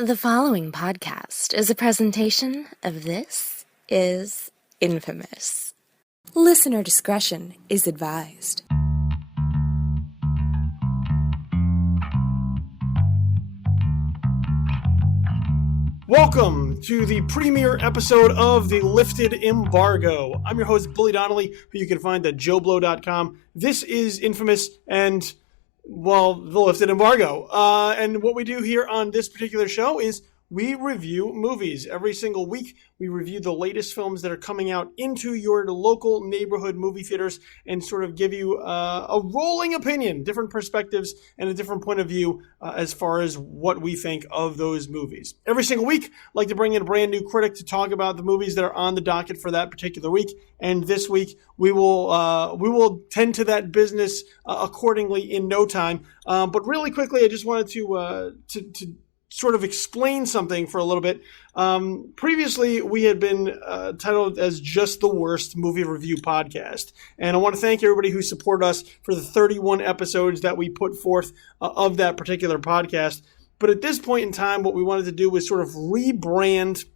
The following podcast is a presentation of This Is Infamous. Listener discretion is advised. Welcome to the premiere episode of the Lifted Embargo. I'm your host, Billy Donnelly, who you can find at joeblow.com. This is Infamous and, well, the Lifted Embargo. And what we do here on this particular show is we review movies. Every single week, we review the latest films that are coming out into your local neighborhood movie theaters and sort of give you a rolling opinion, different perspectives, and a different point of view as far as what we think of those movies. Every single week, I like to bring in a brand new critic to talk about the movies that are on the docket for that particular week. And this week, we will tend to that business accordingly in no time. But really quickly, I just wanted to sort of explain something for a little bit. Previously, we had been titled as Just the Worst Movie Review Podcast. And I want to thank everybody who supported us for the 31 episodes that we put forth of that particular podcast. But at this point in time, what we wanted to do was sort of rebrand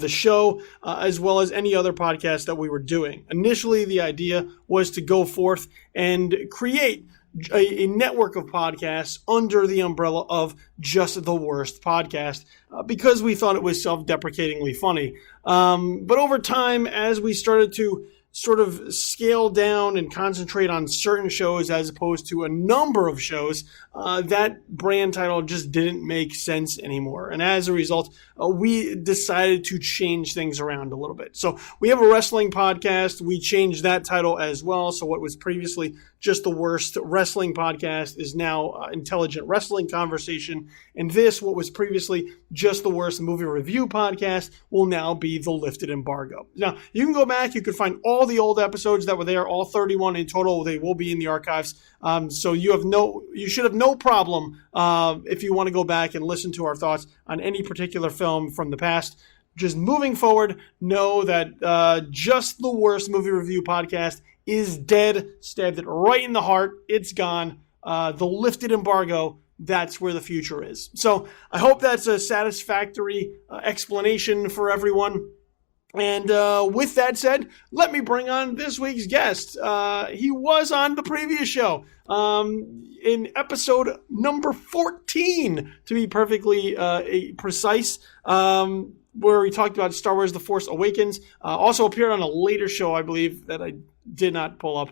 the show as well as any other podcast that we were doing. Initially, the idea was to go forth and create a network of podcasts under the umbrella of Just the Worst Podcast because we thought it was self-deprecatingly funny. But over time, as we started to sort of scale down and concentrate on certain shows as opposed to a number of shows, that brand title just didn't make sense anymore. And as a result, we decided to change things around a little bit. So we have a wrestling podcast. We changed that title as well. So what was previously Just the Worst Wrestling Podcast is now Intelligent Wrestling Conversation. And this, what was previously Just the Worst Movie Review Podcast, will now be the Lifted Embargo. Now, you can go back. You can find all the old episodes that were there, all 31 in total. They will be in the archives. So you should have no problem if you want to go back and listen to our thoughts on any particular film from the past. Just moving forward, know that Just the Worst Movie Review Podcast is dead, stabbed it right in the heart. It's gone. The Lifted Embargo, that's where the future is. So I hope that's a satisfactory explanation for everyone. And with that said, let me bring on this week's guest. He was on the previous show in episode number 14, to be perfectly precise, where we talked about Star Wars The Force Awakens. Also appeared on a later show, I believe, that I did not pull up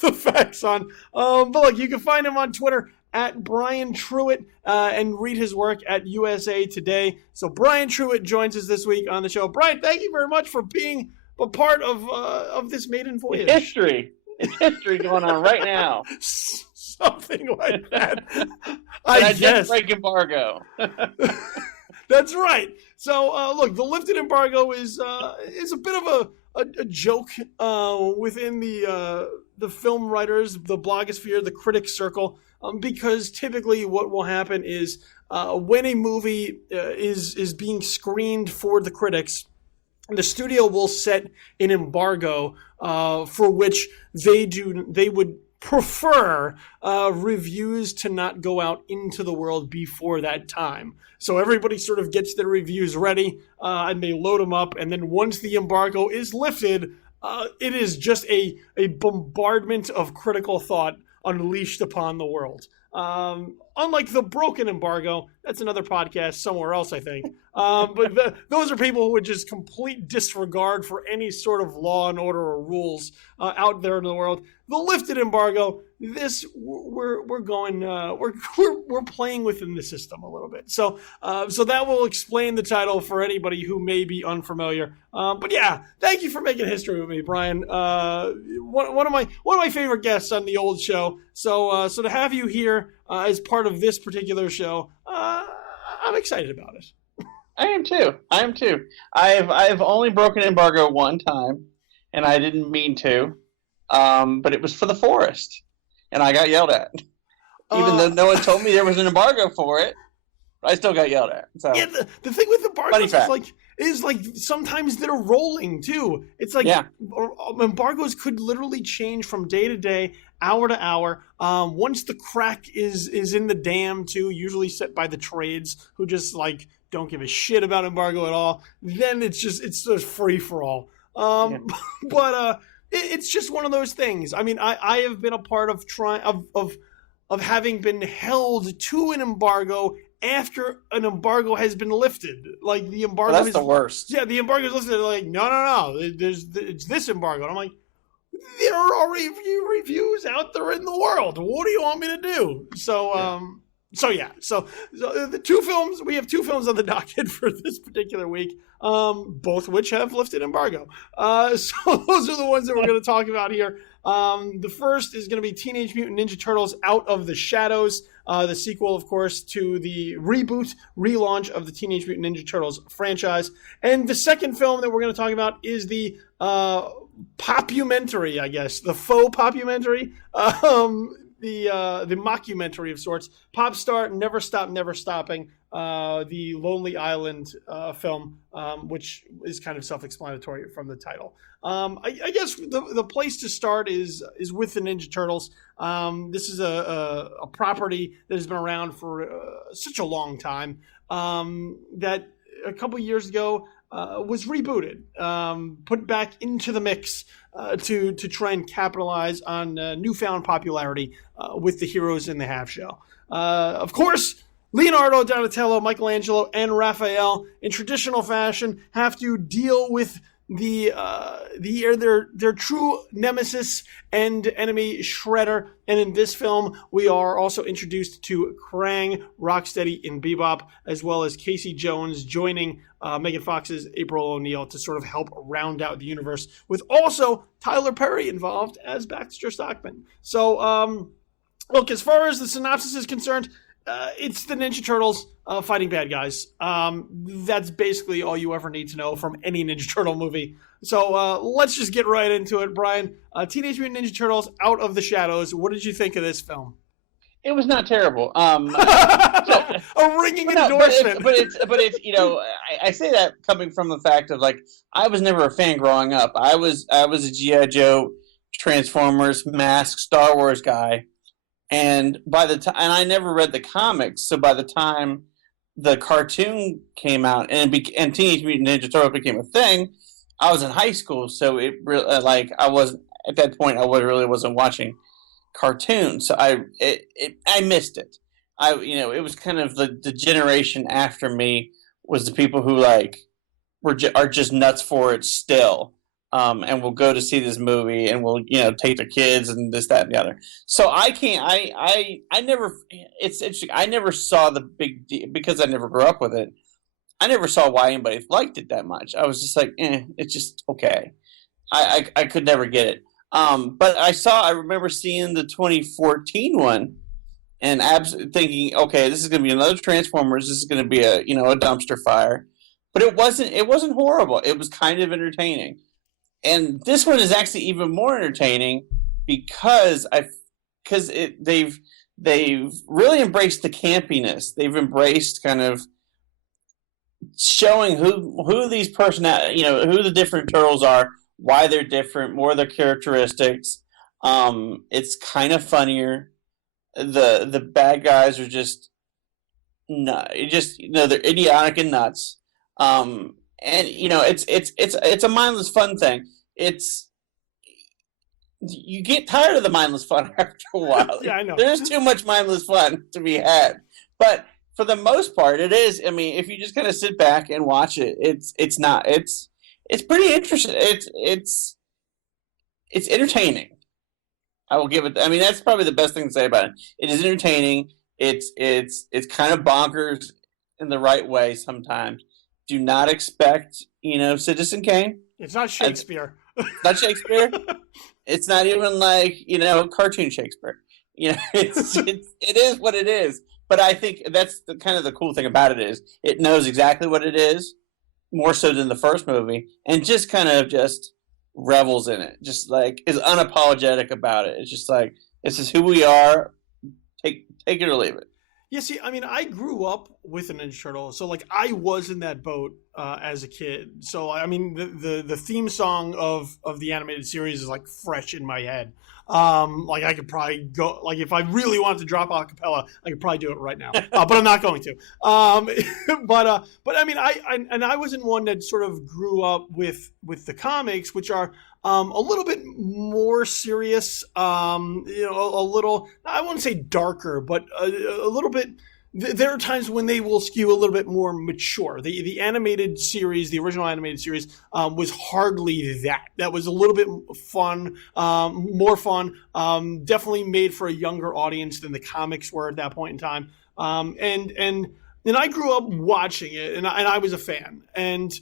the facts on. But look, you can find him on Twitter at Brian Truitt and read his work at USA Today. So Brian Truitt joins us this week on the show. Brian, thank you very much for being a part of this maiden voyage. It's history going on right now. Something like that. I just break embargo. That's right. So look, the Lifted Embargo is a bit of a joke within the film writers, the blogosphere, the critic circle. Because typically what will happen is when a movie is being screened for the critics, the studio will set an embargo for which they would prefer reviews to not go out into the world before that time. So everybody sort of gets their reviews ready and they load them up. And then once the embargo is lifted, it is just a bombardment of critical thought unleashed upon the world. Unlike the Broken Embargo, that's another podcast somewhere else, I think. But those are people who would just complete disregard for any sort of law and order or rules out there in the world. The Lifted Embargo, we're playing within the system a little bit. So that will explain the title for anybody who may be unfamiliar. But yeah, thank you for making history with me, Brian. One of my favorite guests on the old show. So to have you here as part of this particular show, I'm excited about it. I am too. I've only broken embargo one time, and I didn't mean to. But it was for The Forest, and I got yelled at, even though no one told me there was an embargo for it. I still got yelled at. So yeah, the thing with embargoes Funny is like sometimes they're rolling too. It's like embargoes could literally change from day to day, hour to hour. Once the crack is in the dam too, usually set by the trades who just like don't give a shit about embargo at all, then it's just free for all. But it's just one of those things. I mean, I have been a part of of having been held to an embargo after an embargo has been lifted. Like the embargo that's the worst. Yeah, the embargo is lifted. They're like, no. It's this embargo. And I'm like, there are already reviews out there in the world. What do you want me to do? So the two films, we have two films on the docket for this particular week, both which have lifted embargo. So those are the ones that we're going to talk about here. The first is going to be Teenage Mutant Ninja Turtles Out of the Shadows, the sequel, of course, to the relaunch of the Teenage Mutant Ninja Turtles franchise. And the second film that we're going to talk about is the popumentary, I guess, the faux popumentary, the mockumentary of sorts, Popstar, Never Stop, Never Stopping, the Lonely Island film, which is kind of self-explanatory from the title. I guess the place to start is with the Ninja Turtles. This is a property that has been around for such a long time that a couple years ago was rebooted, put back into the mix to try and capitalize on newfound popularity with the Heroes in the Half Shell. Of course, Leonardo, Donatello, Michelangelo, and Raphael, in traditional fashion, have to deal with their true nemesis and enemy, Shredder. And in this film, we are also introduced to Krang, Rocksteady, and Bebop, as well as Casey Jones joining Megan Fox's April O'Neil to sort of help round out the universe, with also Tyler Perry involved as Baxter Stockman. So, look, as far as the synopsis is concerned, it's the Ninja Turtles fighting bad guys. That's basically all you ever need to know from any Ninja Turtle movie. So let's just get right into it, Brian. Teenage Mutant Ninja Turtles Out of the Shadows. What did you think of this film? It was not terrible. A ringing endorsement. But it's I say that coming from the fact of like I was never a fan growing up. I was a G.I. Joe, Transformers, Mask, Star Wars guy. And by the time, and I never read the comics, so by the time the cartoon came out and Teenage Mutant Ninja Turtles became a thing, I was in high school. So it really I wasn't at that point. I really wasn't watching cartoons, so I missed it. It was kind of the generation after me was the people who are just nuts for it still. And will go to see this movie and will, take their kids and this, that, and the other. So I never, it's interesting. I never saw the big deal because I never grew up with it. I never saw why anybody liked it that much. I was just like, it's just okay. I could never get it. But I remember seeing the 2014 one and absolutely thinking, okay, this is going to be another Transformers. This is going to be a dumpster fire. But it wasn't horrible. It was kind of entertaining. And this one is actually even more entertaining because they've really embraced the campiness. They've embraced kind of showing who these who the different turtles are, why they're different, more of their characteristics. It's kind of funnier. The bad guys are they're idiotic and nuts. And it's a mindless fun thing. You get tired of the mindless fun after a while. Yeah, I know. There's too much mindless fun to be had. But for the most part, it is. I mean, if you just kind of sit back and watch it, it's pretty interesting. It's entertaining. I will give it. I mean, that's probably the best thing to say about it. It is entertaining. It's kind of bonkers in the right way sometimes. Do not expect, Citizen Kane. It's not Shakespeare. Not Shakespeare. It's not even cartoon Shakespeare. It is what it is. But I think that's the cool thing about it is it knows exactly what it is, more so than the first movie, and just kind of just revels in it. Just is unapologetic about it. It's just this is who we are. Take it or leave it. Yeah, see, I mean, I grew up with the Ninja Turtles. So like I was in that boat as a kid. So I mean the theme song of the animated series is like fresh in my head. Like I could probably go, like if I really wanted to drop a cappella, I could probably do it right now. But I'm not going to. But I mean I wasn't one that sort of grew up with the comics, which are a little bit more serious, a little, I wouldn't say darker, but a little bit. There are times when they will skew a little bit more mature. The animated series, the original animated series, was hardly that. That was a little bit fun, more fun. Definitely made for a younger audience than the comics were at that point in time. And I grew up watching it, and I was a fan. And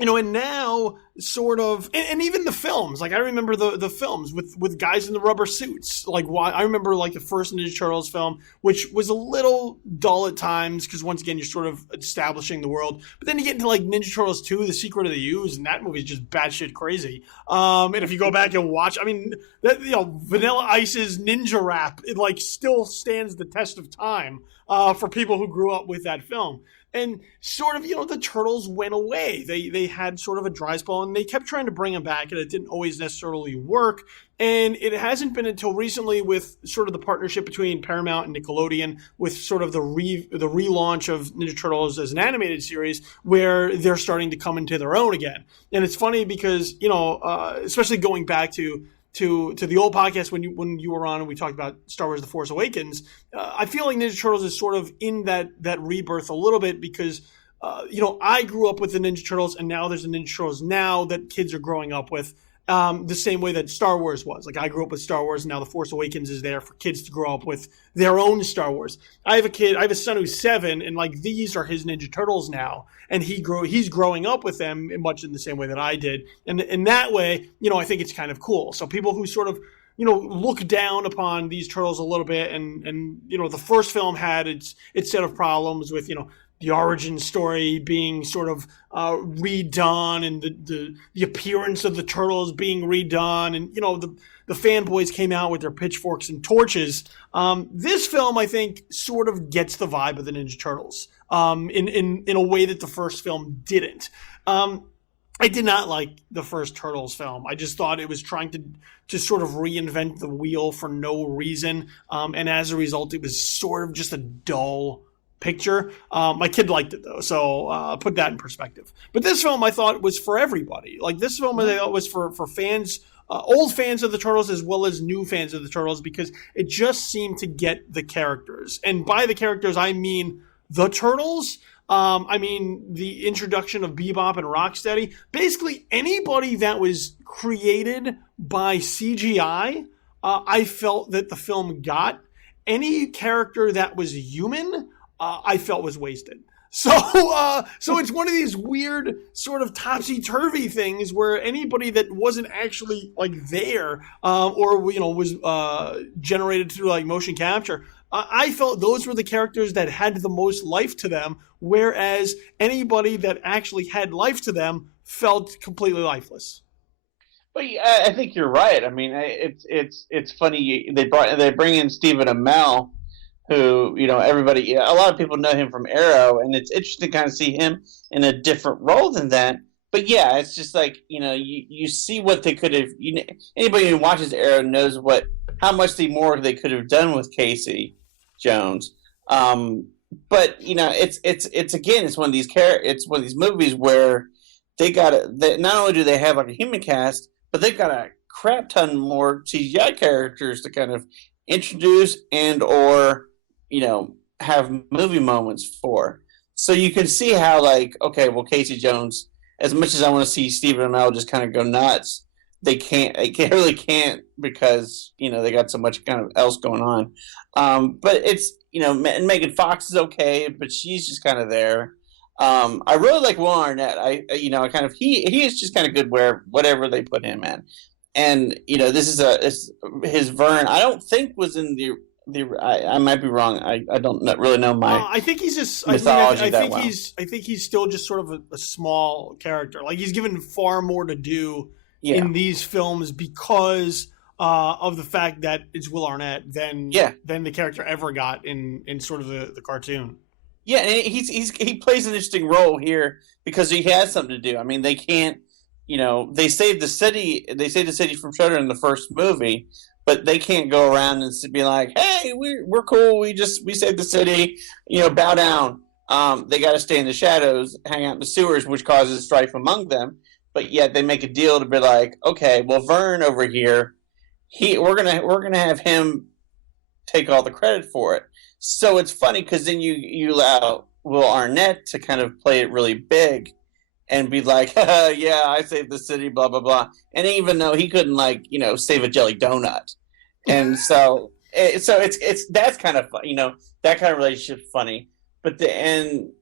and now sort of, and even the films, like I remember the films with guys in the rubber suits. Like I remember like the first Ninja Turtles film, which was a little dull at times because once again, you're sort of establishing the world. But then you get into like Ninja Turtles 2, The Secret of the Ooze, and that movie is just batshit crazy. And if you go back and watch, I mean, Vanilla Ice's ninja rap, it like still stands the test of time for people who grew up with that film. And sort of, the Turtles went away. They had sort of a dry spell, and they kept trying to bring them back, and it didn't always necessarily work. And it hasn't been until recently with sort of the partnership between Paramount and Nickelodeon with sort of the relaunch of Ninja Turtles as an animated series where they're starting to come into their own again. And it's funny because, especially going back to the old podcast when you were on and we talked about Star Wars: The Force Awakens, I feel like Ninja Turtles is sort of in that rebirth a little bit because, I grew up with the Ninja Turtles and now there's a Ninja Turtles now that kids are growing up with the same way that Star Wars was. Like I grew up with Star Wars and now The Force Awakens is there for kids to grow up with their own Star Wars. I have a son who's 7 and like these are his Ninja Turtles now. And he's growing up with them much in the same way that I did. And in that way, I think it's kind of cool. So people who sort of, look down upon these turtles a little bit and the first film had its set of problems with, the origin story being sort of redone and the appearance of the turtles being redone. And, the fanboys came out with their pitchforks and torches. This film, I think, sort of gets the vibe of the Ninja Turtles in a way that the first film didn't. I did not like the first Turtles film. I just thought it was trying to sort of reinvent the wheel for no reason. And as a result, it was sort of just a dull picture. My kid liked it though, so put that in perspective. But this film I thought was for everybody. Like this film I thought was for fans, old fans of the Turtles as well as new fans of the Turtles because it just seemed to get the characters. And by the characters, I mean the Turtles. I mean the introduction of Bebop and Rocksteady. Basically anybody that was created by CGI, I felt that the film got. Any character that was human, I felt was wasted. So it's one of these weird sort of topsy-turvy things where anybody that wasn't actually like there, or was generated through like motion capture, I felt those were the characters that had the most life to them, whereas anybody that actually had life to them felt completely lifeless. But I think you're right. I mean, it's funny they bring in Stephen Amell, who, everybody, a lot of people know him from Arrow, and it's interesting to kind of see him in a different role than that. But yeah, it's just like, you see what they could have, anybody who watches Arrow knows how much more they could have done with Casey Jones. But, it's one of these movies where not only do they have like a human cast, but they've got a crap ton more CGI characters to kind of introduce and or have movie moments for. So you can see how like, okay, well, Casey Jones, as much as I want to see Stephen Amell just kind of go nuts, they really can't because they got so much kind of else going on. But it's and Megan Fox is okay, but she's just kind of there. I really like Will Arnett. He is just kind of good whatever they put him in. And this is his Vern. I don't think was in the. I might be wrong. I don't really know my. I think he's just mythology I think he's still just sort of a small character. Like he's given far more to do in these films because of the fact that it's Will Arnett than the character ever got in sort of the cartoon. Yeah, and he plays an interesting role here because he has something to do. I mean, they can't, they saved the city. They saved the city from Shredder in the first movie, but they can't go around and be like, "Hey, we're cool. We saved the city. Bow down." They got to stay in the shadows, hang out in the sewers, which causes strife among them. But yet they make a deal to be like, "Okay, well, Vern over here, we're gonna have him take all the credit for it." So it's funny because then you allow Will Arnett to kind of play it really big and be like, "Yeah, I saved the city, blah blah blah," and even though he couldn't save a jelly donut, and so it's that's kind of fun, that kind of relationship funny. But and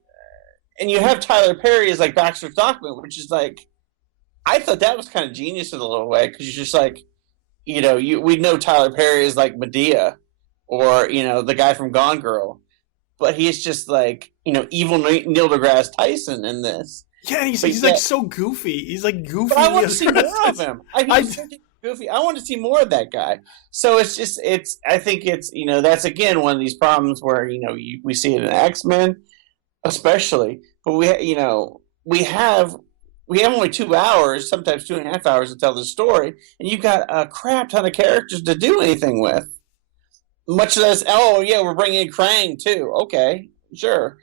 you have Tyler Perry as like Baxter Stockman, which is like, I thought that was kind of genius in a little way because you're just like, we know Tyler Perry is like Medea, or the guy from Gone Girl, but he's just like evil Neil deGrasse Tyson in this. Yeah, and he's like so goofy. He's like goofy. But I want to see more of him. He's goofy. I want to see more of that guy. So I think it's that's again one of these problems where we see it in X-Men, especially, but we have only 2 hours, sometimes 2.5 hours to tell the story, and you've got a crap ton of characters to do anything with. Much less, oh yeah, we're bringing in Krang too. Okay, sure.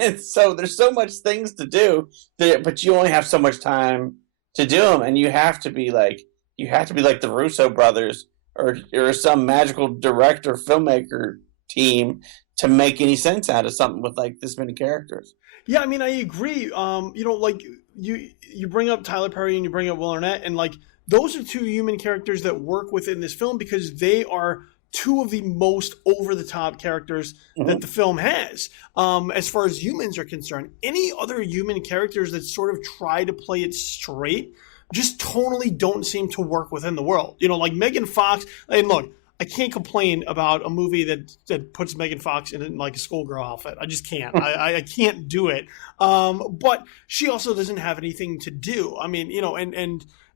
And so there's so much things to do, but you only have so much time to do them, and you have to be like the Russo brothers or some magical director filmmaker team to make any sense out of something with like this many characters. Yeah, I mean, I agree. Like you bring up Tyler Perry and you bring up Will Arnett, and like those are two human characters that work within this film because they are two of the most over-the-top characters that the film has, as far as humans are concerned. Any other human characters that sort of try to play it straight just totally don't seem to work within the world. Like Megan Fox. And look, I can't complain about a movie that puts Megan Fox in like a schoolgirl outfit. I just can't. I can't do it. But she also doesn't have anything to do. I mean,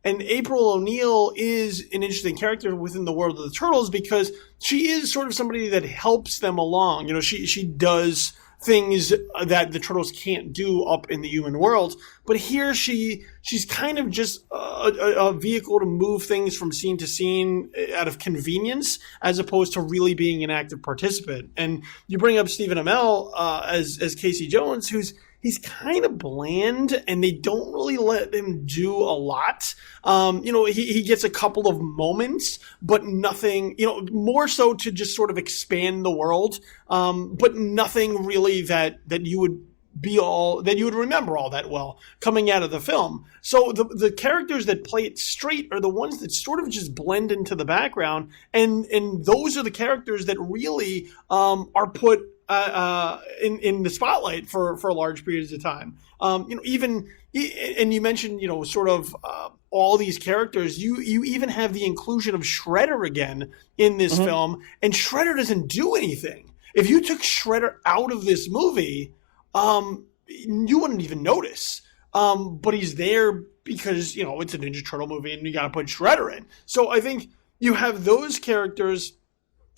and April O'Neil is an interesting character within the world of the Turtles because she is sort of somebody that helps them along. She does things that the Turtles can't do up in the human world. But here she's kind of just a vehicle to move things from scene to scene out of convenience as opposed to really being an active participant. And you bring up Stephen Amell as Casey Jones, he's kind of bland, and they don't really let him do a lot. He gets a couple of moments, but nothing, more so to just sort of expand the world, but nothing really that you would remember all that well coming out of the film. So the characters that play it straight are the ones that sort of just blend into the background, and those are the characters that really are put in the spotlight for large periods of time. Even, and you mentioned, sort of all these characters, you even have the inclusion of Shredder again in this film, and Shredder doesn't do anything. If you took Shredder out of this movie, you wouldn't even notice. But he's there because, it's a Ninja Turtle movie and you got to put Shredder in. So I think you have those characters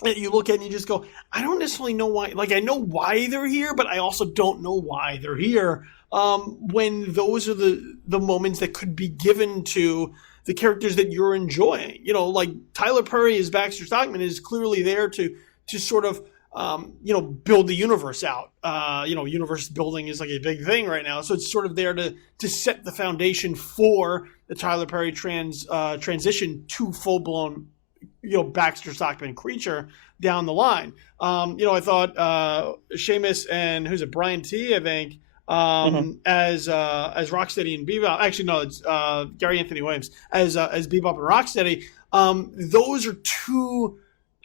that you look at and you just go, I don't necessarily know why. Like, I know why they're here, but I also don't know why they're here. When those are the moments that could be given to the characters that you're enjoying. Like Tyler Perry as Baxter Stockman is clearly there to sort of, build the universe out. Universe building is like a big thing right now. So it's sort of there to set the foundation for the Tyler Perry transition to full-blown Baxter Stockman creature down the line. I thought Seamus and who's it, Brian T, I think, as Rocksteady and Bebop. Actually, no, it's Gary Anthony Williams as Bebop and Rocksteady. Those are two.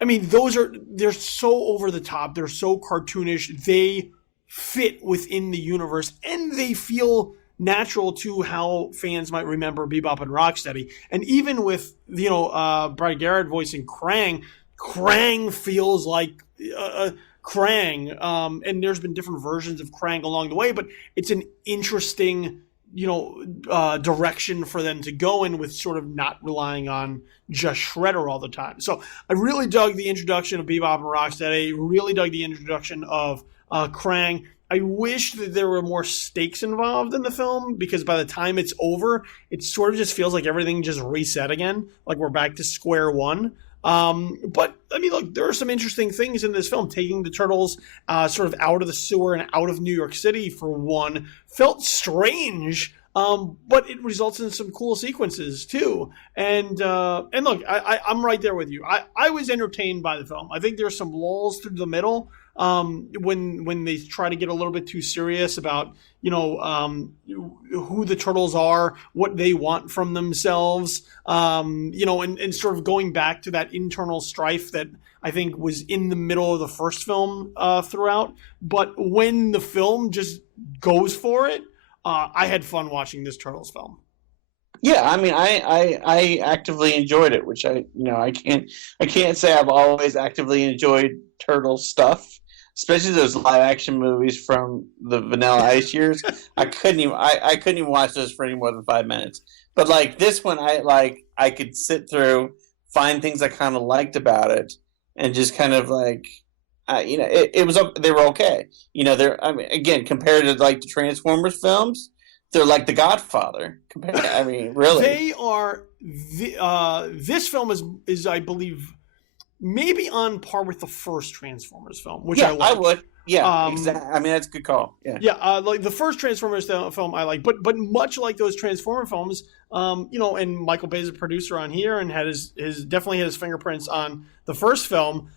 I mean, they're so over the top. They're so cartoonish. They fit within the universe, and they feel natural to how fans might remember Bebop and Rocksteady. And even with, Brad Garrett voicing Krang feels like Krang. And there's been different versions of Krang along the way, but it's an interesting, direction for them to go in with sort of not relying on just Shredder all the time. So I really dug the introduction of Bebop and Rocksteady. Really dug the introduction of Krang. I wish that there were more stakes involved in the film, because by the time it's over, it sort of just feels like everything just reset again, like we're back to square one. But I mean, look, there are some interesting things in this film. Taking the turtles sort of out of the sewer and out of New York City, for one, felt strange. But it results in some cool sequences too. And look, I'm right there with you. I was entertained by the film. I think there's some lulls through the middle when they try to get a little bit too serious about, who the turtles are, what they want from themselves, and sort of going back to that internal strife that I think was in the middle of the first film throughout. But when the film just goes for it, I had fun watching this Turtles film. Yeah, I mean, I actively enjoyed it, which I can't say I've always actively enjoyed Turtles stuff, especially those live action movies from the Vanilla Ice years. I couldn't even watch those for any more than 5 minutes. But like this one, I could sit through, find things I kind of liked about it, and just kind of like. They were okay. Again, compared to like the Transformers films, they're like The Godfather. Really, they are. This film is I believe maybe on par with the first Transformers film, which I would. Yeah, exactly. I mean, that's a good call. Yeah. Like the first Transformers film, I like, but much like those Transformer films, and Michael Bay is a producer on here and had his definitely had his fingerprints on the first film.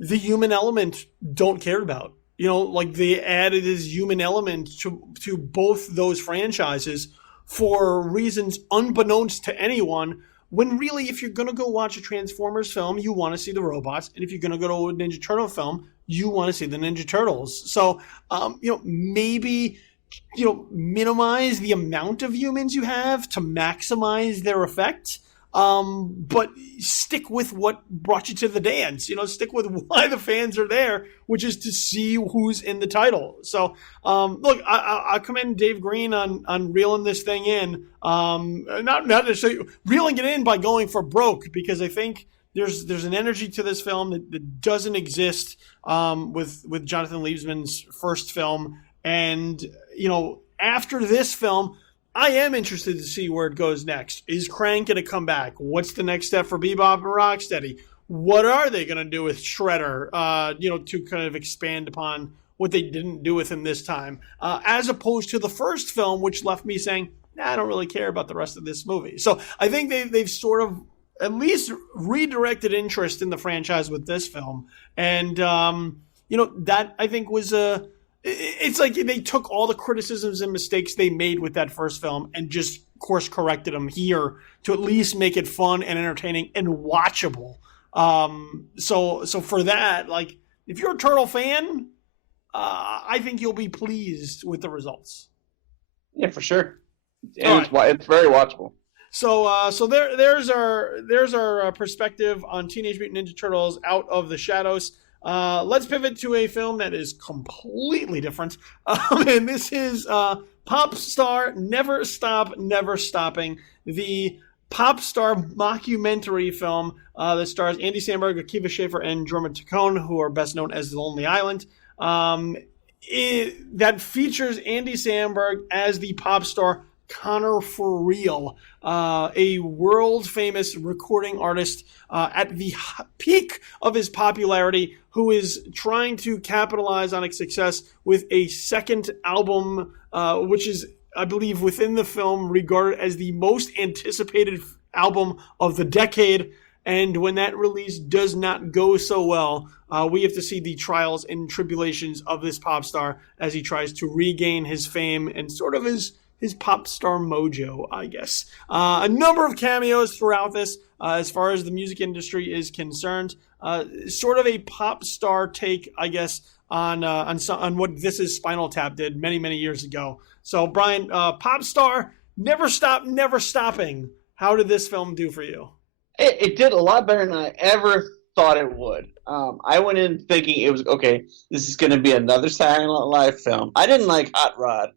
The human element don't care about. Like they added this human element to both those franchises for reasons unbeknownst to anyone, when really, if you're going to go watch a Transformers film, you want to see the robots. And if you're going to go to a Ninja Turtle film, you want to see the Ninja Turtles. So, maybe, minimize the amount of humans you have to maximize their effect. But stick with what brought you to the dance, stick with why the fans are there, which is to see who's in the title. So, look, I commend Dave Green on reeling this thing in, not necessarily reeling it in by going for broke, because I think there's an energy to this film that doesn't exist, with Jonathan Liebsman's first film. And, after this film, I am interested to see where it goes next. Is Krang going to come back? What's the next step for Bebop and Rocksteady? What are they going to do with Shredder, to kind of expand upon what they didn't do with him this time? As opposed to the first film, which left me saying, I don't really care about the rest of this movie. So I think they've sort of at least redirected interest in the franchise with this film. And, that I think was it's like they took all the criticisms and mistakes they made with that first film and just course corrected them here to at least make it fun and entertaining and watchable. So for that, like, if you're a Turtle fan, I think you'll be pleased with the results. Yeah, for sure. And it's very watchable. So there's our perspective on Teenage Mutant Ninja Turtles Out of the Shadows. Let's pivot to a film that is completely different. And this is POPSTAR, Never Stop, Never Stopping, the POPSTAR mockumentary film that stars Andy Samberg, Akiva Schaffer, and Jorma Taccone, who are best known as The Lonely Island. That features Andy Samberg as the pop star Connor For Real, a world-famous recording artist at the peak of his popularity, who is trying to capitalize on its success with a second album, which is, I believe, within the film regarded as the most anticipated album of the decade. And when that release does not go so well, we have to see the trials and tribulations of this pop star as he tries to regain his fame and sort of his pop star mojo, I guess. A number of cameos throughout this, as far as the music industry is concerned. Sort of a pop star take, I guess, on what This Is Spinal Tap did many, many years ago. So, Brian, pop star, Never Stop, Never Stopping. How did this film do for you? It did a lot better than I ever thought it would. I went in thinking it was, okay, this is going to be another Saturday Night Live film. I didn't like Hot Rod.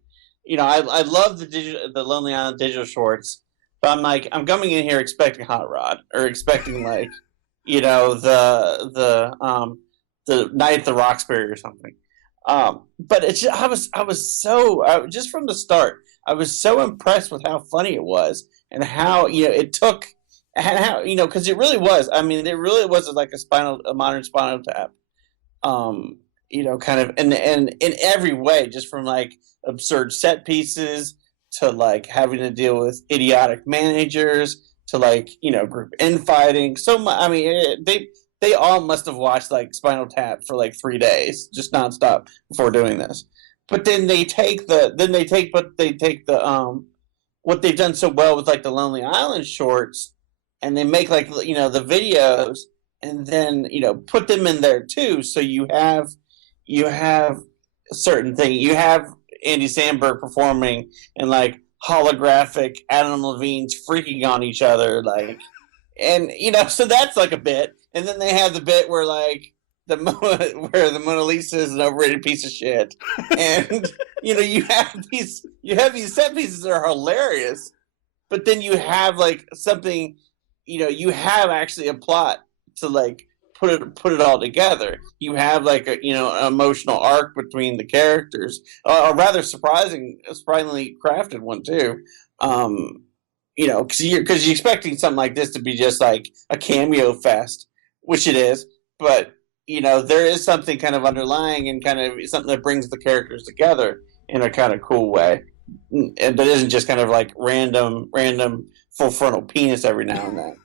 I love the Lonely Island digital shorts, but I'm coming in here expecting Hot Rod, or expecting the Night at the Roxbury or something. But it's just, I was so just from the start, I was so impressed with how funny it was and how it took and how because it really was. I mean, it really was like a modern Spinal Tap. Kind of and in every way, just from like absurd set pieces to like having to deal with idiotic managers to like group infighting. So I mean, they all must have watched like Spinal Tap for like 3 days, just nonstop before doing this. But then they take what they've done so well with like the Lonely Island shorts, and they make like the videos, and then put them in there too. So you have a certain thing. You have Andy Samberg performing and like holographic Adam Levine's freaking on each other, like, and so that's like a bit. And then they have the bit where like where the Mona Lisa is an overrated piece of shit, and you have these set pieces that are hilarious, but then you have like something, you have actually a plot to like put it all together. You have like an emotional arc between the characters, a rather surprisingly crafted one too. Because you're expecting something like this to be just like a cameo fest, which it is, but there is something kind of underlying and kind of something that brings the characters together in a kind of cool way, and that isn't just kind of like random full frontal penis every now and then.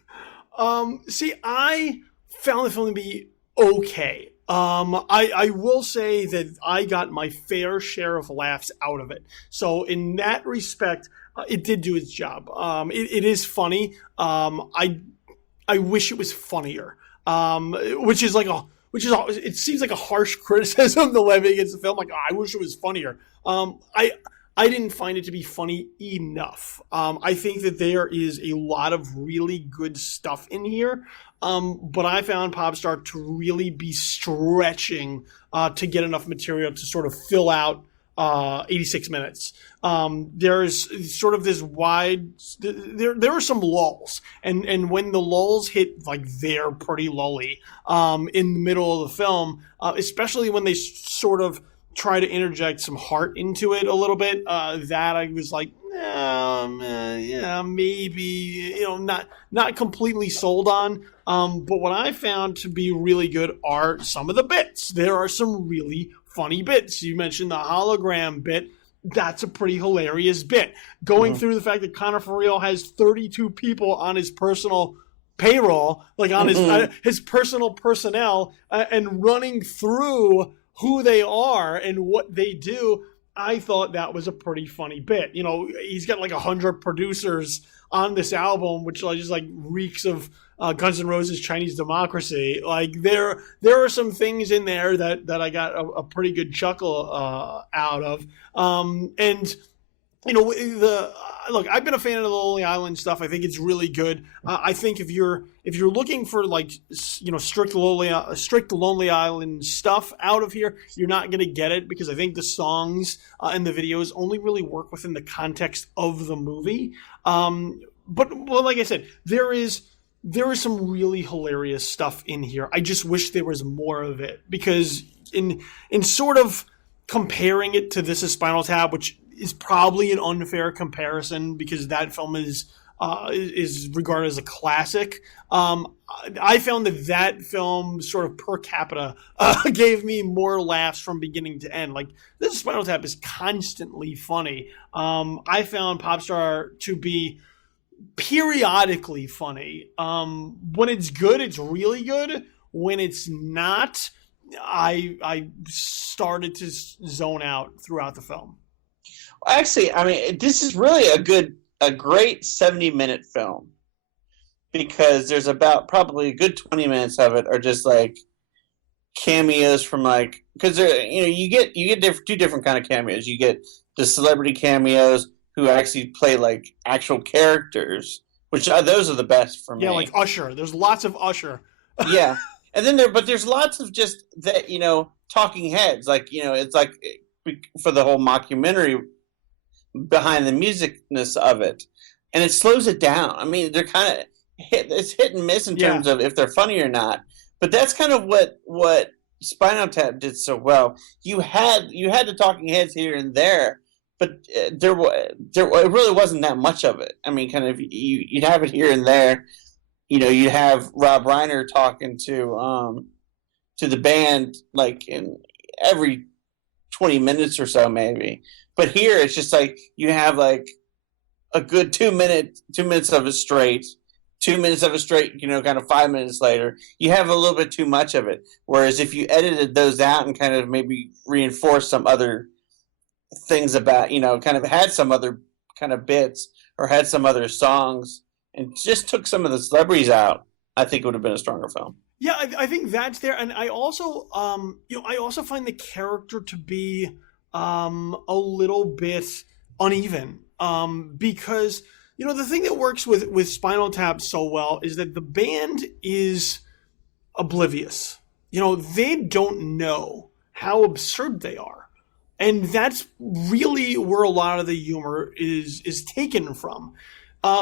See, I found the film to be okay. I will say that I got my fair share of laughs out of it. So in that respect, it did do its job. It is funny. I wish it was funnier. It seems like a harsh criticism to levy against the film. Like, I wish it was funnier. I didn't find it to be funny enough. I think that there is a lot of really good stuff in here. But I found Popstar to really be stretching to get enough material to sort of fill out 86 minutes. There's sort of this wide. There are some lulls, and when the lulls hit, like, they're pretty lully in the middle of the film, especially when they sort of try to interject some heart into it a little bit. That I was like, yeah, maybe, not completely sold on. But what I found to be really good are some of the bits. There are some really funny bits. You mentioned the hologram bit. That's a pretty hilarious bit. Going through the fact that Connor Farrell has 32 people on his personal payroll, like on his personal personnel, and running through who they are and what they do. I thought that was a pretty funny bit. He's got like 100 producers on this album, which just like reeks of Guns N' Roses Chinese Democracy. Like there are some things in there that I got a pretty good chuckle out of. Look, I've been a fan of the Lonely Island stuff. I think it's really good. I think if you're looking for like strict Lonely Island stuff out of here, you're not going to get it, because I think the songs and the videos only really work within the context of the movie. But like I said, there is some really hilarious stuff in here. I just wish there was more of it, because in sort of comparing it to This Is Spinal Tap, which is probably an unfair comparison because that film is regarded as a classic. I found that film sort of per capita gave me more laughs from beginning to end. Like, This Is Spinal Tap is constantly funny. I found Popstar to be periodically funny. When it's good, it's really good. When it's not, I started to zone out throughout the film. Actually, I mean, this is really a great 70-minute film, because there's about probably a good 20 minutes of it are just like cameos from, like, because you get two different kind of cameos. You get the celebrity cameos who actually play like actual characters, which those are the best for me. Yeah, like Usher. There's lots of Usher. Yeah, and then there's lots of just that talking heads, like it's like for the whole mockumentary behind the musicness of it, and it slows it down. I mean, they're kind of it's hit and miss in terms of if they're funny or not, but that's kind of what Spinal Tap did so well. You had the talking heads here and there, but it really wasn't that much of it. I mean, kind of you'd have it here and there. You'd have Rob Reiner talking to the band like in every 20 minutes or so, maybe. But here it's just like you have like a good 2 minutes of it straight. 2 minutes of it straight, kind of 5 minutes later, you have a little bit too much of it. Whereas if you edited those out and kind of maybe reinforced some other things about, kind of had some other kind of bits or had some other songs and just took some of the celebrities out, I think it would have been a stronger film. Yeah, I think that's there, and I also, I also find the character to be a little bit uneven, because the thing that works with Spinal Tap so well is that the band is oblivious. They don't know how absurd they are, and that's really where a lot of the humor is taken from.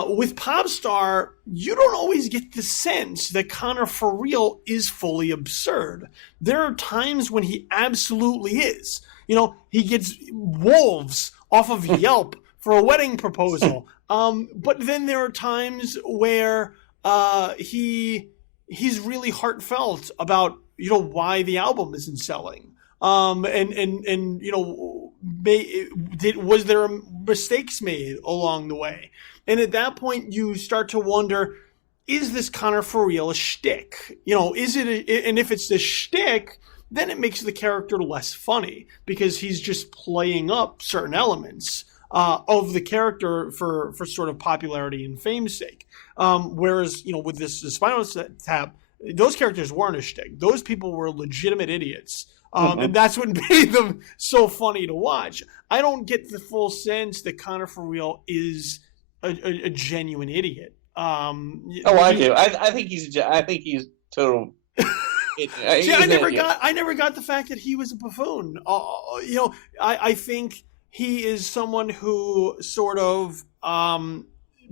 With Popstar, you don't always get the sense that Connor for real is fully absurd. There are times when he absolutely is. He gets wolves off of Yelp for a wedding proposal. But then there are times where he's really heartfelt about why the album isn't selling. Was there mistakes made along the way? And at that point, you start to wonder, is this Connor for real a shtick? Is it? And if it's the shtick, then it makes the character less funny because he's just playing up certain elements of the character for sort of popularity and fame's sake. Whereas, with the Spinal Tap, those characters weren't a shtick. Those people were legitimate idiots. And that's what made them so funny to watch. I don't get the full sense that Connor for real is a genuine idiot. I do. I think he's total. See, I never got the fact that he was a buffoon. I think he is someone who sort of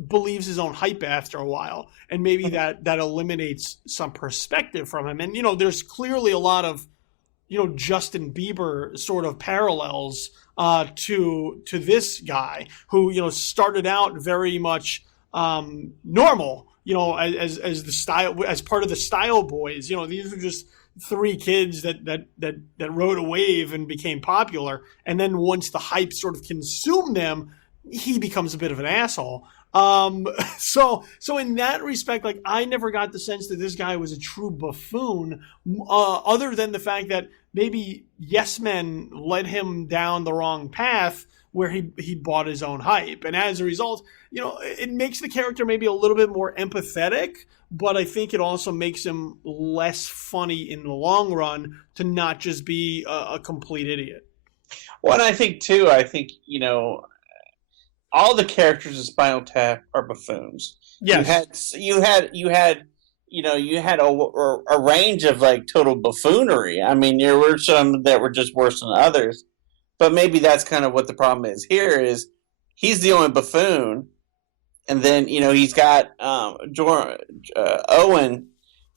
believes his own hype after a while, and maybe that eliminates some perspective from him. And there's clearly a lot of Justin Bieber sort of parallels to this guy who started out very much normal, as the style, as part of the Style Boys. These are just three kids that rode a wave and became popular, and then once the hype sort of consumed them, he becomes a bit of an asshole. So in that respect, like, I never got the sense that this guy was a true buffoon, other than the fact that maybe yes men led him down the wrong path where he bought his own hype. And as a result, it makes the character maybe a little bit more empathetic, but I think it also makes him less funny in the long run to not just be a complete idiot. Well, and I think all the characters in Spinal Tap are buffoons. Yes. You had a range of like total buffoonery. I mean, there were some that were just worse than others, but maybe that's kind of what the problem is. Here is he's the only buffoon, and then he's got Owen,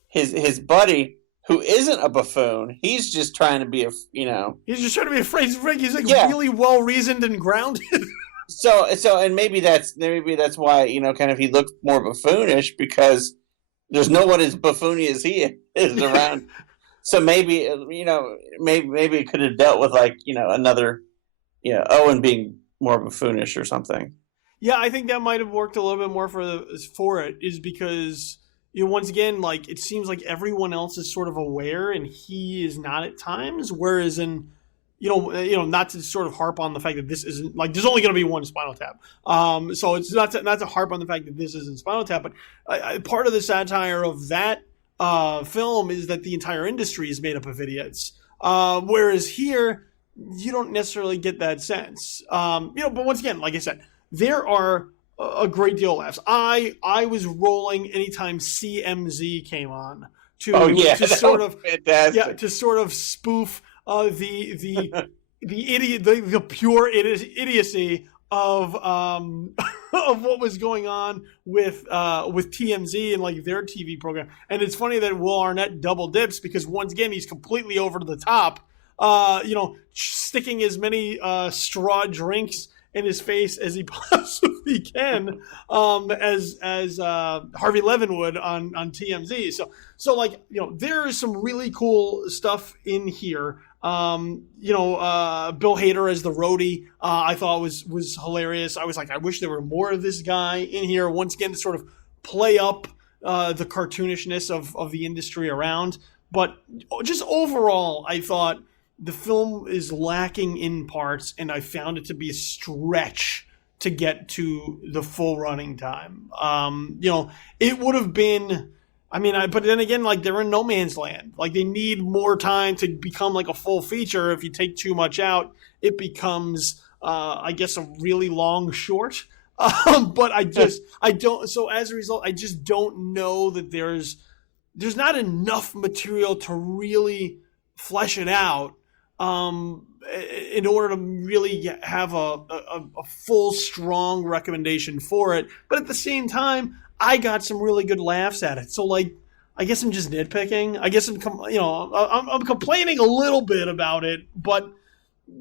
his buddy, who isn't a buffoon. He's just trying to be He's just trying to be afraid. He's like really well reasoned and grounded. So, and maybe that's why kind of he looked more buffoonish, because there's no one as buffoony as he is around. So maybe maybe it could have dealt with like another Owen being more buffoonish or something. Yeah, I think that might have worked a little bit more for it, is because once again, like, it seems like everyone else is sort of aware and he is not at times, whereas in not to sort of harp on the fact that this isn't, like, there's only going to be one Spinal Tap. So it's not to harp on the fact that this isn't Spinal Tap, but part of the satire of that film is that the entire industry is made up of idiots. Whereas here, you don't necessarily get that sense. But once again, like I said, there are a great deal of laughs. I was rolling anytime CMZ came on to sort of spoof the idiot, the pure idiocy of of what was going on with TMZ and like their TV program. And it's funny that Will Arnett double dips because once again he's completely over the top, sticking as many straw drinks in his face as he possibly can, as Harvey Levin would on TMZ. So like, there is some really cool stuff in here. Bill Hader as the roadie, I thought was hilarious. I was like, I wish there were more of this guy in here once again to sort of play up the cartoonishness of the industry around. But just overall, I thought the film is lacking in parts, and I found it to be a stretch to get to the full running time. It would have been, but then again, like, they're in no man's land. Like, they need more time to become like a full feature. If you take too much out, it becomes, I guess, a really long short. But I don't. So as a result, I just don't know that there's not enough material to really flesh it out, in order to really have a full, strong recommendation for it. But at the same time, I got some really good laughs at it. So, like, I guess I'm just nitpicking. I guess I'm complaining a little bit about it, but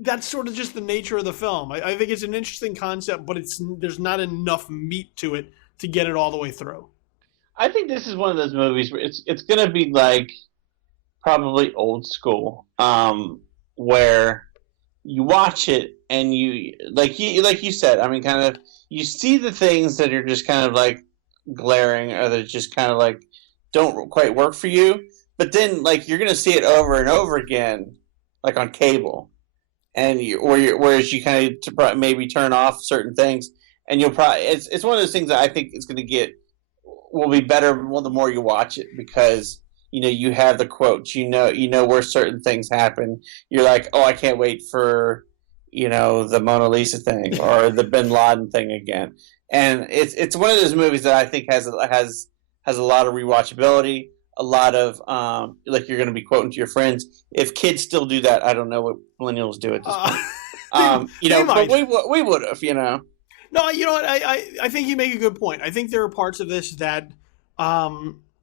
that's sort of just the nature of the film. I think it's an interesting concept, but there's not enough meat to it to get it all the way through. I think this is one of those movies where it's going to be like probably old school, where you watch it and you like you said, kind of you see the things that are just kind of like glaring, or that just kind of like don't quite work for you, but then like you're going to see it over and over again, like on cable, and whereas you kind of maybe turn off certain things, and you'll probably it's one of those things that I think will be better the more you watch it, because you have the quotes, you know where certain things happen. You're like, oh, I can't wait for, the Mona Lisa thing or the Bin Laden thing again. And it's one of those movies that I think has a lot of rewatchability, a lot of like you're going to be quoting to your friends. If kids still do that, I don't know what millennials do at this point. But we would have, No, you know what? I think you make a good point. I think there are parts of this that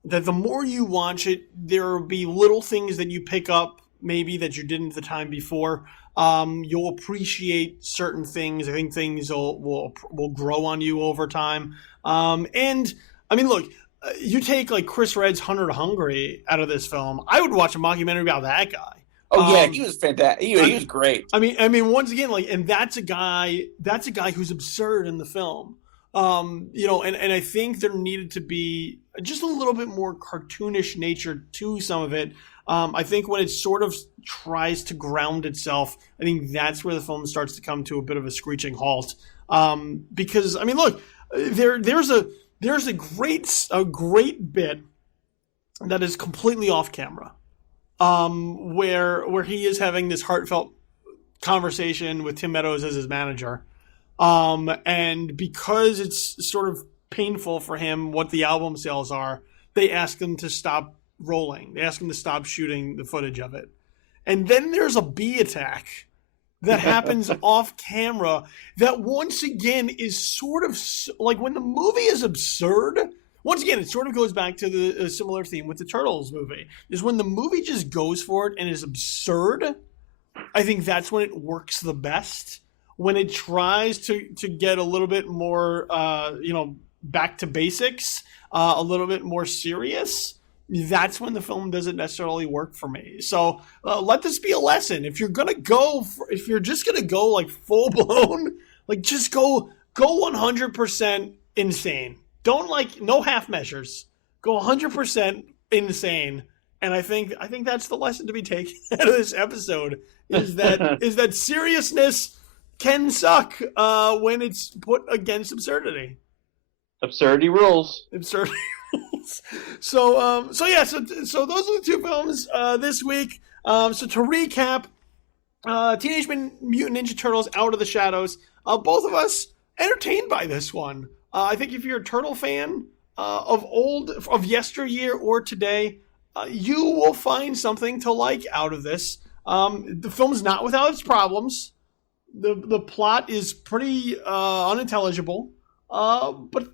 that the more you watch it, there will be little things that you pick up maybe that you didn't the time before. You'll appreciate certain things. I think things will grow on you over time. Look, you take like Chris Redd's Hunter Hungry out of this film, I would watch a mockumentary about that guy. Oh yeah, he was fantastic. He was great. Once again, like, and that's a guy who's absurd in the film. And I think there needed to be just a little bit more cartoonish nature to some of it. I think when it sort of tries to ground itself, I think that's where the film starts to come to a bit of a screeching halt. Because look, there's a great bit that is completely off camera, where he is having this heartfelt conversation with Tim Meadows as his manager. And because it's sort of painful for him what the album sales are, they ask him to stop rolling. They ask him to stop shooting the footage of it. And then there's a bee attack that happens off camera that once again is sort of like, when the movie is absurd, once again, it sort of goes back to the similar theme with the Turtles movie, is when the movie just goes for it and is absurd. I think that's when it works the best. When it tries to get a little bit more, back to basics, a little bit more serious, that's when the film doesn't necessarily work for me. So let this be a lesson. If you're just gonna go like full blown, like just go 100% insane. Don't no half measures. Go 100% insane. And I think that's the lesson to be taken out of this episode is that seriousness can suck when it's put against absurdity. Absurdity rules. Absurdity rules. So those are the two films this week. So to recap, Teenage Mutant Ninja Turtles: Out of the Shadows. Both of us entertained by this one. I think if you're a Turtle fan of yesteryear or today, you will find something to like out of this. The film's not without its problems. The plot is pretty unintelligible, but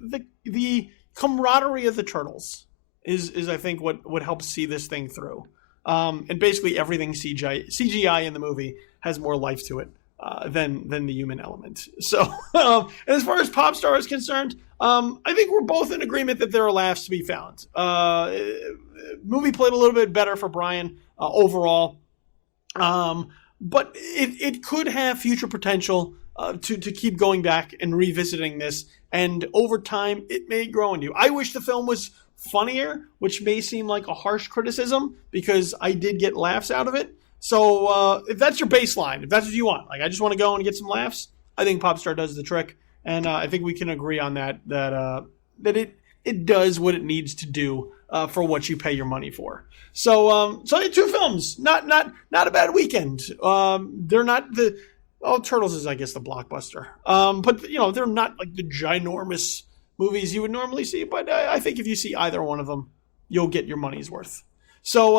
the camaraderie of the turtles is I think what helps see this thing through. And basically everything CGI in the movie has more life to it than the human element. So, and as far as Popstar is concerned, I think we're both in agreement that there are laughs to be found. Movie played a little bit better for Brian overall, but it could have future potential to keep going back and revisiting this, and over time it may grow on you. I wish the film was funnier, which may seem like a harsh criticism because I did get laughs out of it. So if that's your baseline, if that's what you want, like I just want to go and get some laughs, I think Popstar does the trick, and I think we can agree on that it does what it needs to do for what you pay your money for. So two films, not a bad weekend. They're not Turtles is I guess the blockbuster, but they're not like the ginormous movies you would normally see, but I think if you see either one of them, you'll get your money's worth. So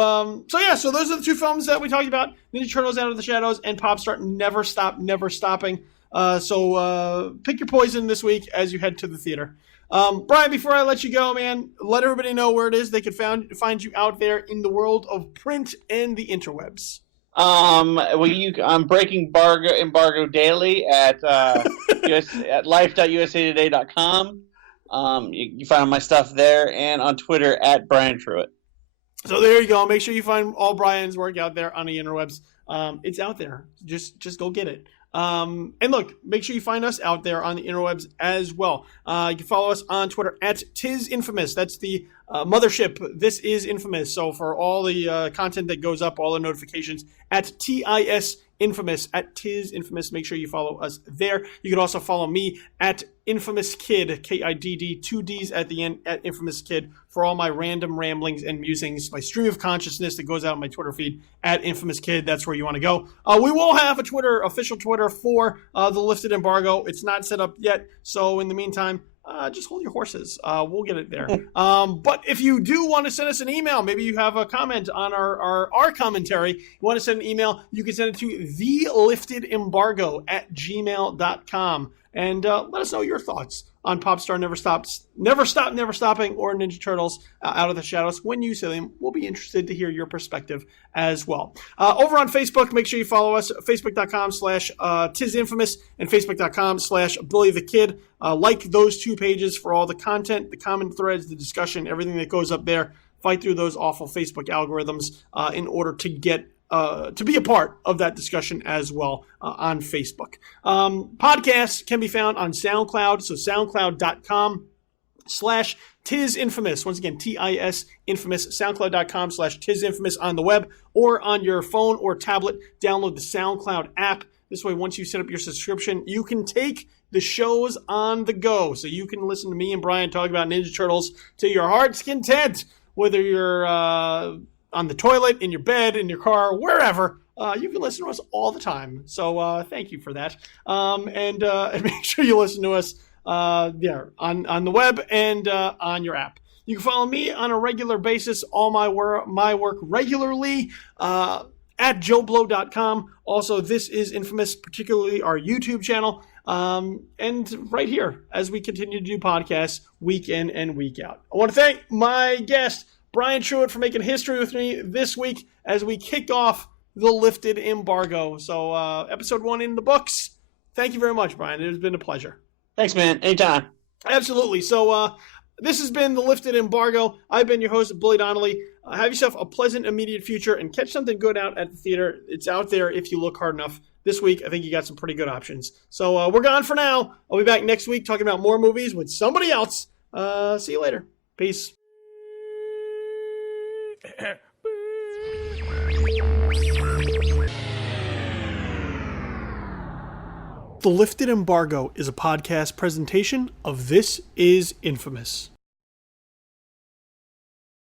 those are the two films that we talked about: Ninja Turtles: Out of the Shadows and Popstar: Never Stop, Never Stopping. So pick your poison this week as you head to the theater. Brian, before I let you go, man, let everybody know where it is they can find you out there in the world of print and the interwebs. I'm breaking embargo daily at at life.usatoday.com. You find my stuff there, and on Twitter at Brian Truitt. So there you go. Make sure you find all Brian's work out there on the interwebs. It's out there. Just go get it. And look, make sure you find us out there on the interwebs as well. You can follow us on Twitter at TISInfamous. That's the mothership. This is Infamous. So for all the content that goes up, all the notifications at TISInfamous, at TISInfamous. Make sure you follow us there. You can also follow me at Infamous Kid, KIDD, 2 Ds at the end, at Infamous Kid, for all my random ramblings and musings, my stream of consciousness that goes out on my Twitter feed at Infamous Kid. That's where you want to go. We will have a official Twitter for the Lifted Embargo. It's not set up yet, so in the meantime, just hold your horses. We'll get it there. But if you do want to send us an email, maybe you have a comment on our commentary, you want to send an email, you can send it to theliftedembargo@gmail.com. And let us know your thoughts on Popstar: Never Stop, Never Stopping, or Ninja Turtles: Out of the Shadows. When you see them, we'll be interested to hear your perspective as well. Over on Facebook, make sure you follow us, facebook.com/TISInfamous and facebook.com/BullyTheKid. Like those two pages for all the content, the comment threads, the discussion, everything that goes up there. Fight through those awful Facebook algorithms in order to get to be a part of that discussion as well on Facebook. Podcasts can be found on SoundCloud, so soundcloud.com/TISInfamous. Once again, TISInfamous, soundcloud.com/TISInfamous on the web or on your phone or tablet. Download the SoundCloud app. This way, once you set up your subscription, you can take the shows on the go. So you can listen to me and Brian talk about Ninja Turtles to your heart's content, whether you're on the toilet, in your bed, in your car, wherever. You can listen to us all the time. So thank you for that. And make sure you listen to us on the web and on your app. You can follow me on a regular basis, all my work regularly at joeblow.com. Also, This Is Infamous, particularly our YouTube channel. And right here, as we continue to do podcasts week in and week out. I want to thank my guest, Brian Truitt, for making history with me this week as we kick off the Lifted Embargo. So episode 1 in the books. Thank you very much, Brian. It has been a pleasure. Thanks, man. Anytime. Absolutely. So this has been the Lifted Embargo. I've been your host, Billy Donnelly. Have yourself a pleasant immediate future and catch something good out at the theater. It's out there if you look hard enough. This week, I think you got some pretty good options. So we're gone for now. I'll be back next week talking about more movies with somebody else. See you later. Peace. The Lifted Embargo is a podcast presentation of This Is Infamous.